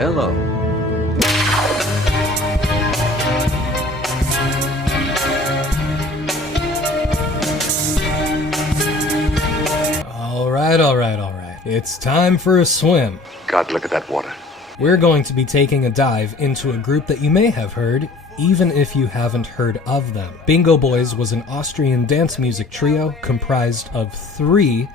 hello. All right. It's time for a swim. God, look at that water. We're going to be taking a dive into a group that you may have heard, even if you haven't heard of them. Bingoboys was an Austrian dance music trio comprised of 3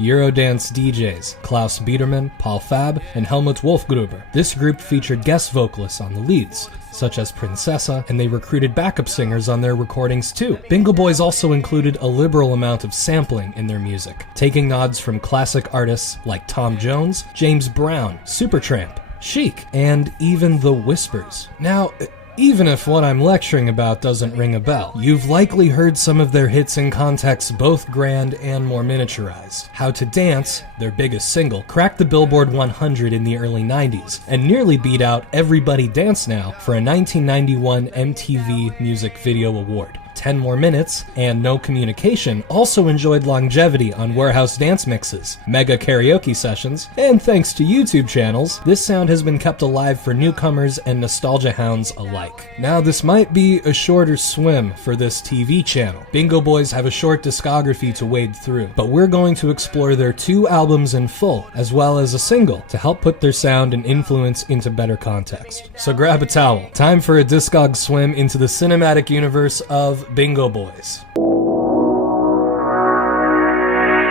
Eurodance DJs, Klaus Biedermann, Paul Fab, and Helmut Wolfgruber. This group featured guest vocalists on the leads, such as Princessa, and they recruited backup singers on their recordings too. Bingoboys also included a liberal amount of sampling in their music, taking nods from classic artists like Tom Jones, James Brown, Supertramp, Chic, and even The Whispers. Now, even if what I'm lecturing about doesn't ring a bell, you've likely heard some of their hits in contexts both grand and more miniaturized. How to Dance, their biggest single, cracked the Billboard 100 in the early 90s, and nearly beat out Everybody Dance Now for a 1991 MTV Music Video Award. 10 More Minutes and No Communication also enjoyed longevity on warehouse dance mixes, mega karaoke sessions, and thanks to YouTube channels, this sound has been kept alive for newcomers and nostalgia hounds alike. Now, this might be a shorter swim for this TV channel. Bingoboys have a short discography to wade through, but we're going to explore their 2 albums in full, as well as a single, to help put their sound and influence into better context. So grab a towel. Time for a DISCOG swim into the cinematic universe of Bingoboys.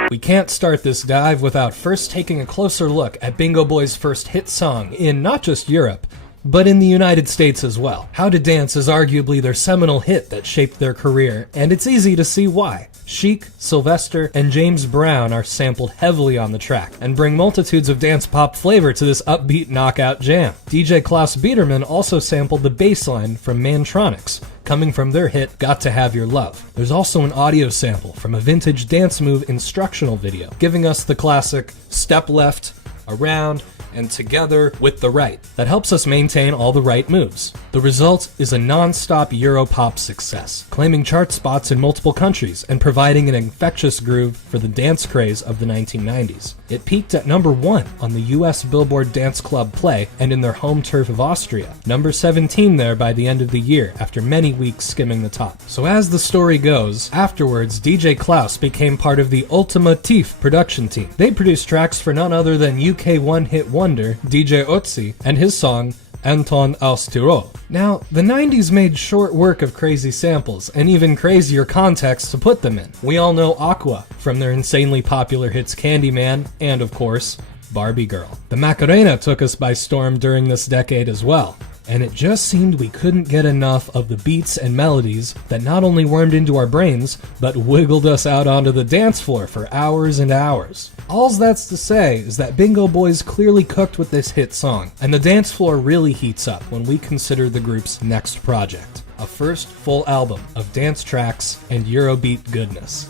We can't start this dive without first taking a closer look at Bingoboys' first hit song in not just Europe, but in the United States as well. How to Dance is arguably their seminal hit that shaped their career, and it's easy to see why. Chic, Sylvester, and James Brown are sampled heavily on the track, and bring multitudes of dance pop flavor to this upbeat knockout jam. DJ Klaus Biedermann also sampled the bass line from Mantronix, coming from their hit Got to Have Your Love. There's also an audio sample from a vintage dance move instructional video, giving us the classic step left, around, and together with the right that helps us maintain all the right moves. The result is a non-stop Europop success, claiming chart spots in multiple countries and providing an infectious groove for the dance craze of the 1990s. It peaked at number 1 on the US Billboard Dance Club Play and in their home turf of Austria, number 17 there by the end of the year after many weeks skimming the top. So as the story goes, afterwards DJ Klaus became part of the Ultimativ production team. They produced tracks for none other than UK one-hit wonder DJ Ötzi and his song Anton aus Tirol. Now, the 90s made short work of crazy samples, and even crazier context to put them in. We all know Aqua from their insanely popular hits Candyman, and of course, Barbie Girl. The Macarena took us by storm during this decade as well, and it just seemed we couldn't get enough of the beats and melodies that not only wormed into our brains, but wiggled us out onto the dance floor for hours and hours. All's that's to say is that Bingoboys clearly cooked with this hit song, and the dance floor really heats up when we consider the group's next project, a first full album of dance tracks and Eurobeat goodness.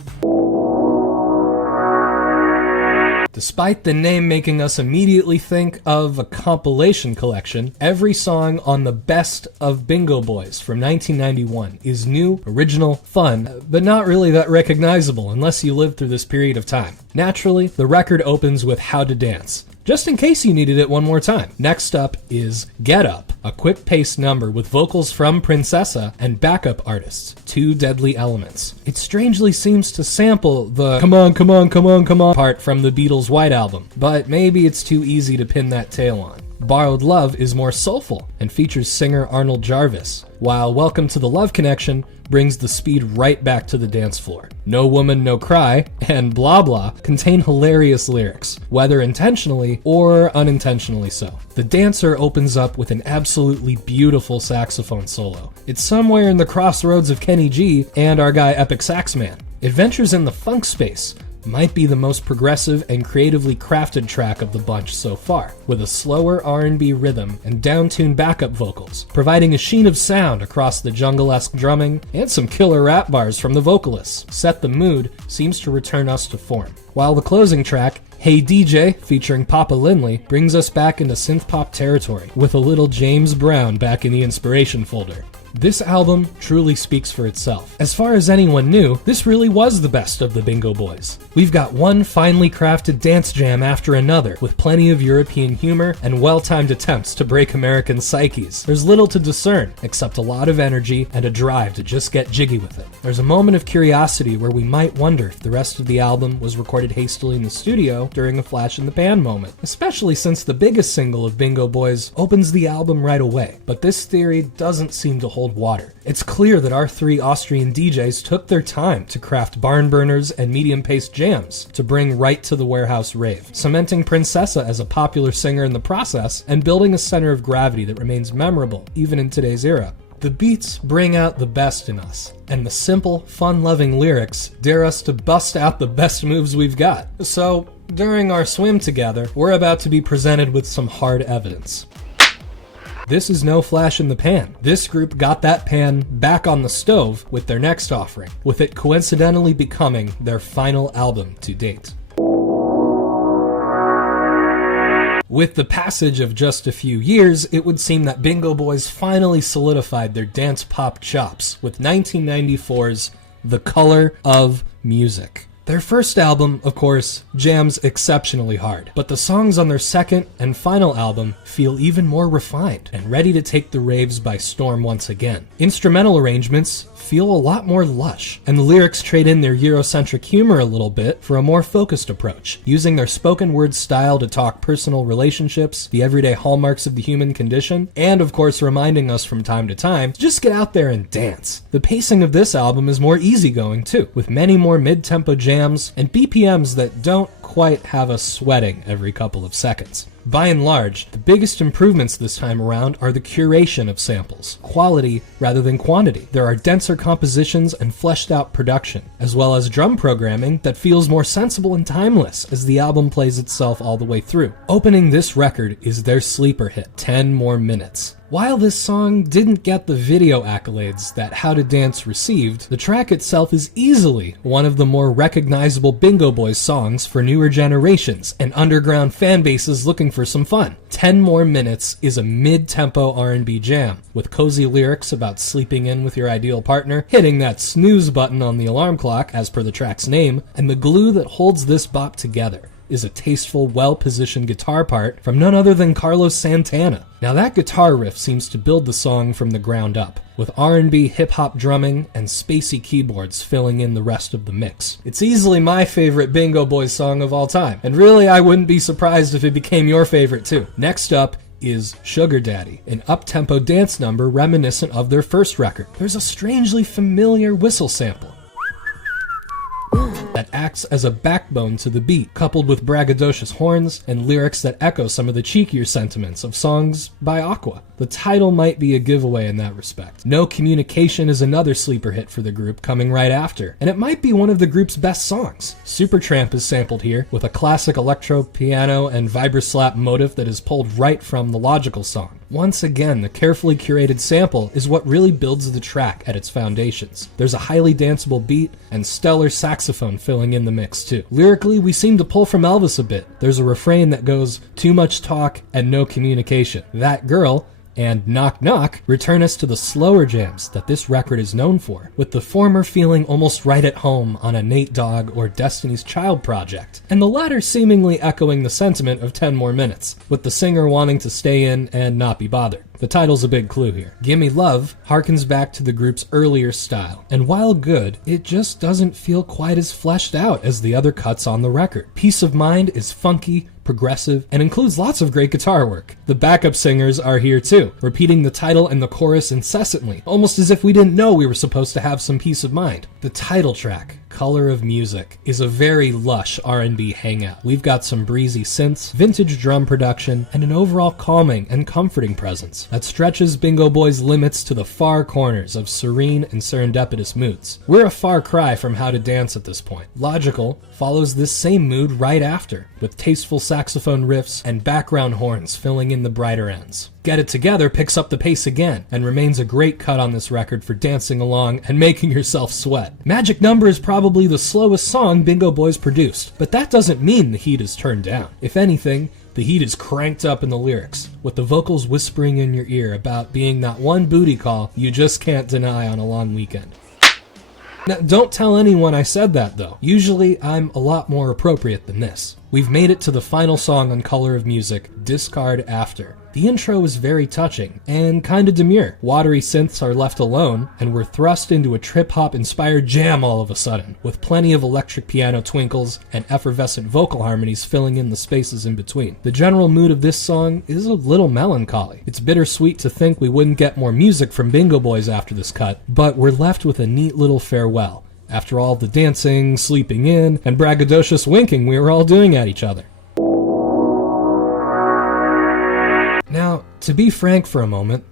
Despite the name making us immediately think of a compilation collection, every song on the Best of Bingoboys from 1991 is new, original, fun, but not really that recognizable unless you lived through this period of time. Naturally, the record opens with How to Dance, just in case you needed it one more time. Next up is Get Up, a quick-paced number with vocals from Princessa and backup artists, 2 deadly elements. It strangely seems to sample the come on, come on, come on, come on part from the Beatles' White Album, but maybe it's too easy to pin that tail on. Borrowed Love is more soulful and features singer Arnold Jarvis, while Welcome to the Love Connection brings the speed right back to the dance floor. No Woman, No Cry and Blah Blah contain hilarious lyrics, whether intentionally or unintentionally so. The Dancer opens up with an absolutely beautiful saxophone solo. It's somewhere in the crossroads of Kenny G and our guy Epic Saxman. It ventures in the funk space, might be the most progressive and creatively crafted track of the bunch so far, with a slower R&B rhythm and down-tuned backup vocals, providing a sheen of sound across the jungle-esque drumming and some killer rap bars from the vocalists. Set the Mood seems to return us to form, while the closing track, Hey DJ, featuring Papa Lindley, brings us back into synth-pop territory, with a little James Brown back in the inspiration folder. This album truly speaks for itself. As far as anyone knew, this really was the best of the Bingoboys. We've got one finely crafted dance jam after another, with plenty of European humor and well-timed attempts to break American psyches. There's little to discern, except a lot of energy and a drive to just get jiggy with it. There's a moment of curiosity where we might wonder if the rest of the album was recorded hastily in the studio during a flash-in-the-pan moment, especially since the biggest single of Bingoboys opens the album right away. But this theory doesn't seem to hold water. It's clear that our three Austrian DJs took their time to craft barn burners and medium-paced jams to bring right to the warehouse rave, cementing Princessa as a popular singer in the process and building a center of gravity that remains memorable even in today's era. The beats bring out the best in us, and the simple, fun-loving lyrics dare us to bust out the best moves we've got. So, during our swim together, we're about to be presented with some hard evidence. This is no flash in the pan. This group got that pan back on the stove with their next offering, with it coincidentally becoming their final album to date. With the passage of just a few years, it would seem that Bingoboys finally solidified their dance pop chops with 1994's The Color of Music. Their first album, of course, jams exceptionally hard, but the songs on their second and final album feel even more refined and ready to take the raves by storm once again. Instrumental arrangements feel a lot more lush, and the lyrics trade in their Eurocentric humor a little bit for a more focused approach, using their spoken word style to talk personal relationships, the everyday hallmarks of the human condition, and of course reminding us from time to time to just get out there and dance. The pacing of this album is more easygoing too, with many more mid-tempo jams and BPMs that don't quite have us sweating every couple of seconds. By and large, the biggest improvements this time around are the curation of samples, quality rather than quantity. There are denser compositions and fleshed out production, as well as drum programming that feels more sensible and timeless as the album plays itself all the way through. Opening this record is their sleeper hit, 10 More Minutes. While this song didn't get the video accolades that How to Dance received, the track itself is easily one of the more recognizable Bingoboys songs for newer generations and underground fan bases looking for some fun. 10 More Minutes is a mid-tempo R&B jam, with cozy lyrics about sleeping in with your ideal partner, hitting that snooze button on the alarm clock as per the track's name, and the glue that holds this bop together is a tasteful, well-positioned guitar part from none other than Carlos Santana. Now that guitar riff seems to build the song from the ground up, with R&B hip-hop drumming and spacey keyboards filling in the rest of the mix. It's easily my favorite Bingoboys song of all time, and really I wouldn't be surprised if it became your favorite too. Next up is Sugar Daddy, an up-tempo dance number reminiscent of their first record. There's a strangely familiar whistle sample that acts as a backbone to the beat, coupled with braggadocious horns and lyrics that echo some of the cheekier sentiments of songs by Aqua. The title might be a giveaway in that respect. No Communication is another sleeper hit for the group coming right after, and it might be one of the group's best songs. Supertramp is sampled here, with a classic electro piano and vibroslap motif that is pulled right from the Logical song. Once again, the carefully curated sample is what really builds the track at its foundations. There's a highly danceable beat and stellar saxophone filling in the mix too. Lyrically, we seem to pull from Elvis a bit. There's a refrain that goes, "Too much talk and no communication. That girl," and "Knock Knock" return us to the slower jams that this record is known for, with the former feeling almost right at home on a Nate Dogg or Destiny's Child project, and the latter seemingly echoing the sentiment of 10 More Minutes, with the singer wanting to stay in and not be bothered. The title's a big clue here. Gimme Love harkens back to the group's earlier style, and while good, it just doesn't feel quite as fleshed out as the other cuts on the record. Peace of Mind is funky, progressive, and includes lots of great guitar work. The backup singers are here too, repeating the title and the chorus incessantly, almost as if we didn't know we were supposed to have some peace of mind. The title track, Color of Music, is a very lush R&B hangout. We've got some breezy synths, vintage drum production, and an overall calming and comforting presence that stretches Bingoboys' limits to the far corners of serene and serendipitous moods. We're a far cry from How to Dance at this point. Logical follows this same mood right after, with tasteful saxophone riffs and background horns filling in the brighter ends. Get It Together picks up the pace again and remains a great cut on this record for dancing along and making yourself sweat. Magic Number is probably the slowest song Bingoboys produced, but that doesn't mean the heat is turned down. If anything, The heat is cranked up in the lyrics, with the vocals whispering in your ear about being that one booty call you just can't deny on a long weekend. Now, don't tell anyone I said that, though. Usually, I'm a lot more appropriate than this. We've made it to the final song on Color of Music, Discard After. The intro is very touching, and kinda demure. Watery synths are left alone, and we're thrust into a trip-hop inspired jam all of a sudden, with plenty of electric piano twinkles and effervescent vocal harmonies filling in the spaces in between. The general mood of this song is a little melancholy. It's bittersweet to think we wouldn't get more music from Bingoboys after this cut, but we're left with a neat little farewell, after all the dancing, sleeping in, and braggadocious winking we were all doing at each other. Now, to be frank for a moment,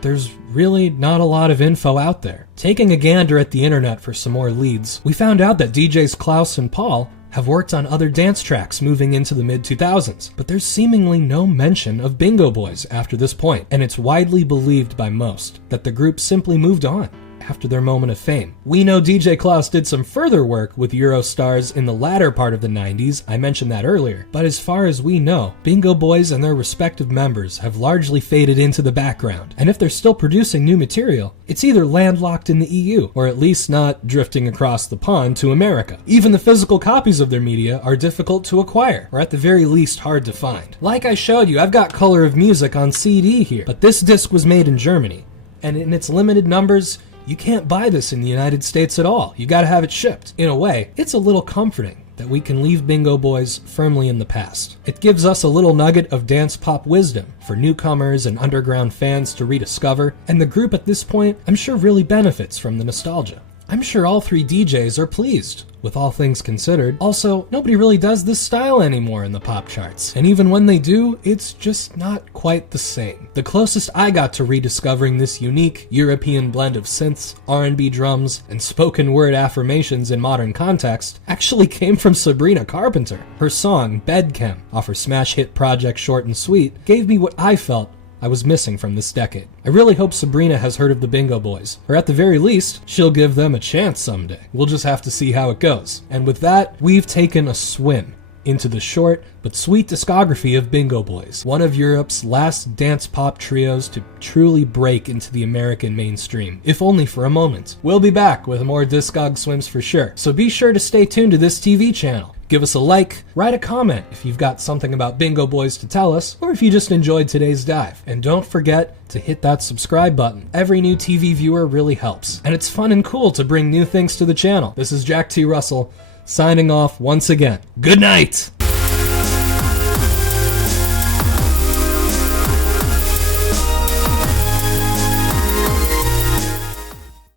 there's really not a lot of info out there. Taking a gander at the internet for some more leads, we found out that DJs Klaus and Paul have worked on other dance tracks moving into the mid-2000s, but there's seemingly no mention of Bingoboys after this point, and it's widely believed by most that the group simply moved on after their moment of fame. We know DJ Klaus did some further work with Eurostars in the latter part of the 90s, I mentioned that earlier, but as far as we know, Bingoboys and their respective members have largely faded into the background, and if they're still producing new material, it's either landlocked in the EU, or at least not drifting across the pond to America. Even the physical copies of their media are difficult to acquire, or at the very least hard to find. Like I showed you, I've got Color of Music on CD here, but this disc was made in Germany, and in its limited numbers, you can't buy this in the United States at all. You gotta have it shipped. In a way, it's a little comforting that we can leave Bingoboys firmly in the past. It gives us a little nugget of dance pop wisdom for newcomers and underground fans to rediscover, and the group at this point, I'm sure really benefits from the nostalgia. I'm sure all three DJs are pleased, with all things considered. Also, nobody really does this style anymore in the pop charts, and even when they do, it's just not quite the same. The closest I got to rediscovering this unique European blend of synths, R&B drums, and spoken word affirmations in modern context actually came from Sabrina Carpenter. Her song, Bedchem, off her smash hit project Short and Sweet, gave me what I felt I was missing from this decade. I really hope Sabrina has heard of the Bingoboys, or at the very least, she'll give them a chance someday. We'll just have to see how it goes. And with that, we've taken a swim into the short but sweet discography of Bingoboys, one of Europe's last dance pop trios to truly break into the American mainstream, if only for a moment. We'll be back with more Discog swims for sure, so be sure to stay tuned to this TV channel. Give us a like, write a comment if you've got something about Bingoboys to tell us, or if you just enjoyed today's dive. And don't forget to hit that subscribe button. Every new TV viewer really helps, and it's fun and cool to bring new things to the channel. This is Jack T. Russell, signing off once again. Good night!